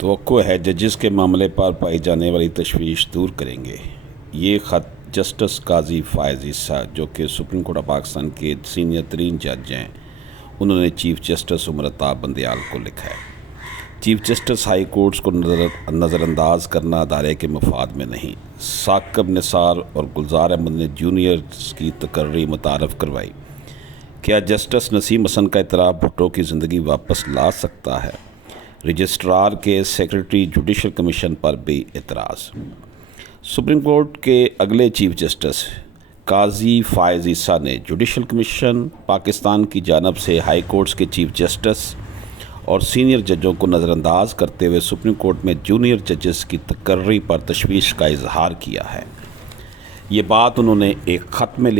توقع ہے ججز کے معاملے پر پائی جانے والی تشویش دور کریں گے۔ یہ خط جسٹس قاضی فائز عیسیٰ جو کہ سپریم کورٹ آف پاکستان کے سینئر ترین جج ہیں، انہوں نے چیف جسٹس عمر عطا بندیال کو لکھا ہے۔ چیف جسٹس ہائی کورٹس کو نظر انداز کرنا ادارے کے مفاد میں نہیں۔ ثاقب نثار اور گلزار احمد نے جونیئرز کی تقرری متعارف کروائی۔ کیا جسٹس نسیم حسن کا اعتراف بھٹو کی زندگی واپس لا سکتا ہے؟ رجسٹرار کے سیکرٹری جوڈیشل کمیشن پر بھی اعتراض۔ سپریم کورٹ کے اگلے چیف جسٹس قاضی فائز عیسیٰ نے جوڈیشل کمیشن پاکستان کی جانب سے ہائی کورٹس کے چیف جسٹس اور سینئر ججوں کو نظر انداز کرتے ہوئے سپریم کورٹ میں جونیئر ججز کی تقرری پر تشویش کا اظہار کیا ہے۔ یہ بات انہوں نے ایک خط میں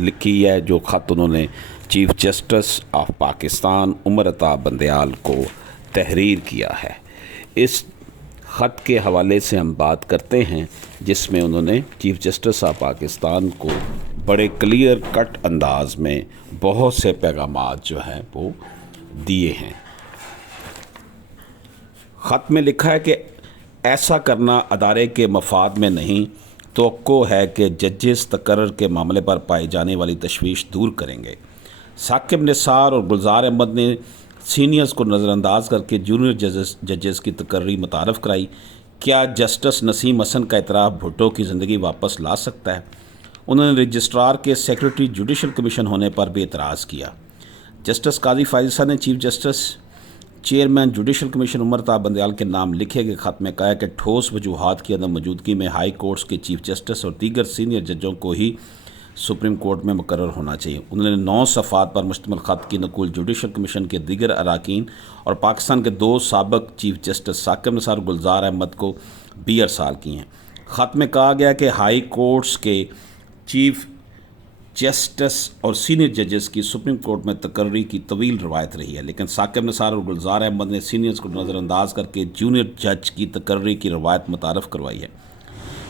لکھی ہے، جو خط انہوں نے چیف جسٹس آف پاکستان عمر عطا بندیال کو تحریر کیا ہے۔ اس خط کے حوالے سے ہم بات کرتے ہیں، جس میں انہوں نے چیف جسٹس آف پاکستان کو بڑے کلیئر کٹ انداز میں بہت سے پیغامات جو ہیں وہ دیے ہیں۔ خط میں لکھا ہے کہ ایسا کرنا ادارے کے مفاد میں نہیں۔ توقع ہے کہ ججز تقرر کے معاملے پر پائی جانے والی تشویش دور کریں گے۔ ثاقب نثار اور گلزار احمد نے سینئرز کو نظر انداز کر کے جونیئر ججز کی تقرری متعارف کرائی۔ کیا جسٹس نسیم حسن کا اعتراف بھٹو کی زندگی واپس لا سکتا ہے؟ انہوں نے رجسٹرار کے سیکرٹری جوڈیشل کمیشن ہونے پر بھی اعتراض کیا۔ جسٹس قاضی فائز عیسیٰ نے chief justice chairman judicial commission Umar Ata Bandial کے نام لکھے گئے خط میں کہا کہ ٹھوس وجوہات کی عدم موجودگی میں ہائی کورٹس کے چیف جسٹس اور دیگر سینئر ججوں کو ہی سپریم کورٹ میں مقرر ہونا چاہیے۔ انہوں نے 9 صفحات پر مشتمل خط کی نقل جوڈیشل کمیشن کے دیگر اراکین اور پاکستان کے 2 سابق چیف جسٹس ثاقب نثار اور گلزار احمد کو بھی ارسال کی ہیں۔ خط میں کہا گیا کہ ہائی کورٹس کے چیف جسٹس اور سینئر ججز کی سپریم کورٹ میں تقرری کی طویل روایت رہی ہے، لیکن ثاقب نثار اور گلزار احمد نے سینئرز کو نظر انداز کر کے جونیئر جج کی تقرری کی روایت متعارف کروائی ہے۔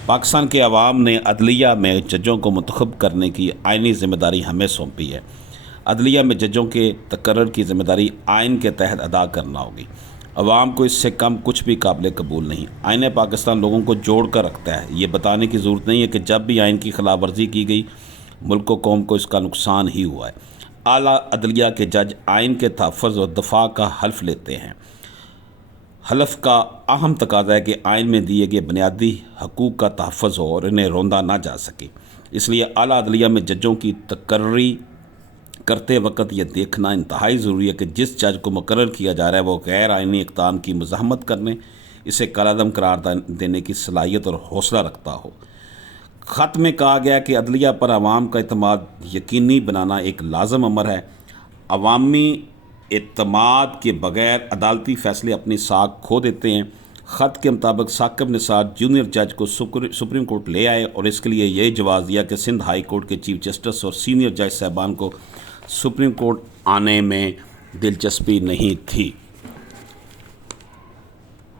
پاکستان کے عوام نے عدلیہ میں ججوں کو منتخب کرنے کی آئینی ذمہ داری ہمیں سونپی ہے۔ عدلیہ میں ججوں کے تقرر کی ذمہ داری آئین کے تحت ادا کرنا ہوگی۔ عوام کو اس سے کم کچھ بھی قابل قبول نہیں۔ آئین پاکستان لوگوں کو جوڑ کر رکھتا ہے۔ یہ بتانے کی ضرورت نہیں ہے کہ جب بھی آئین کی خلاف ورزی کی گئی، ملک و قوم کو اس کا نقصان ہی ہوا ہے۔ اعلیٰ عدلیہ کے جج آئین کے تحفظ اور دفاع کا حلف لیتے ہیں۔ حلف کا اہم تقاضا ہے کہ آئین میں دیے گئے بنیادی حقوق کا تحفظ ہو اور انہیں روندا نہ جا سکے۔ اس لیے اعلیٰ عدلیہ میں ججوں کی تقرری کرتے وقت یہ دیکھنا انتہائی ضروری ہے کہ جس جج کو مقرر کیا جا رہا ہے وہ غیر آئینی اقدام کی مزاحمت کرنے، اسے کالعدم قرار دینے کی صلاحیت اور حوصلہ رکھتا ہو۔ خط میں کہا گیا کہ عدلیہ پر عوام کا اعتماد یقینی بنانا ایک لازم امر ہے۔ عوامی اعتماد کے بغیر عدالتی فیصلے اپنی ساکھ کھو دیتے ہیں۔ خط کے مطابق ثاقب نثار جونیئر جج کو سپریم کورٹ لے آئے اور اس کے لیے یہ جواز دیا کہ سندھ ہائی کورٹ کے چیف جسٹس اور سینئر جج صاحبان کو سپریم کورٹ آنے میں دلچسپی نہیں تھی،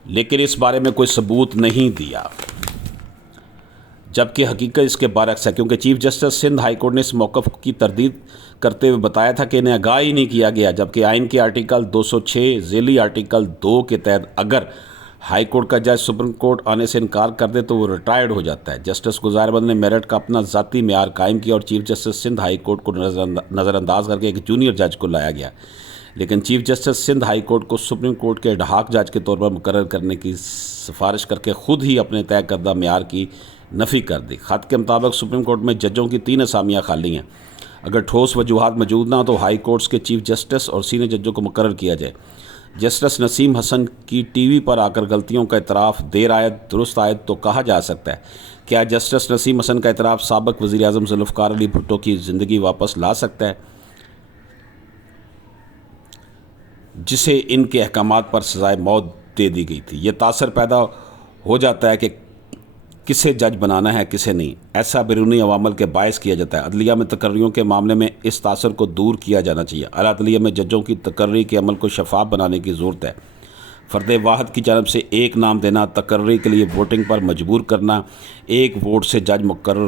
لیکن اس بارے میں کوئی ثبوت نہیں دیا، جبکہ حقیقت اس کے برعکس ہے، کیونکہ chief justice Sindh high court نے اس موقف کی تردید کرتے ہوئے بتایا تھا کہ انہیں آگاہ ہی نہیں کیا گیا، جبکہ آئین کے آرٹیکل 206 ذیلی آرٹیکل 2 کے تحت اگر ہائی کورٹ کا جج سپریم کورٹ آنے سے انکار کر دے تو وہ ریٹائرڈ ہو جاتا ہے۔ جسٹس گلزار احمد نے میرٹ کا اپنا ذاتی معیار قائم کیا اور chief justice Sindh high court کو نظر انداز کر کے ایک جونیئر جج کو لایا گیا، لیکن chief justice Sindh high court کو سپریم کورٹ کے ایڈہاک جج کے طور پر مقرر کرنے کی سفارش کر کے خود ہی اپنے طے کردہ معیار کی نفی کر دی۔ خط کے مطابق سپریم کورٹ میں ججوں کی 3 اسامیاں خالی ہیں۔ اگر ٹھوس وجوہات موجود نہ ہو تو ہائی کورٹس کے چیف جسٹس اور سینئر ججوں کو مقرر کیا جائے۔ جسٹس نسیم حسن کی ٹی وی پر آ کر غلطیوں کا اعتراف دیر آید درست آید تو کہا جا سکتا ہے۔ کیا جسٹس نسیم حسن کا اعتراف سابق وزیر اعظم ذوالفقار علی بھٹو کی زندگی واپس لا سکتا ہے، جسے ان کے احکامات پر سزائے موت دے دی گئی تھی؟ یہ تاثر پیدا ہو جاتا ہے کہ کسے جج بنانا ہے کسے نہیں۔ ایسا بیرونی عوامل کے باعث کیا جاتا ہے۔ عدلیہ میں تقرریوں کے معاملے میں اس تاثر کو دور کیا جانا چاہیے۔ اعلیٰ عدلیہ میں ججوں کی تقرری کے عمل کو شفاف بنانے کی ضرورت ہے۔ فرد واحد کی جانب سے ایک نام دینا، تقرری کے لیے ووٹنگ پر مجبور کرنا، ایک ووٹ سے جج مقرر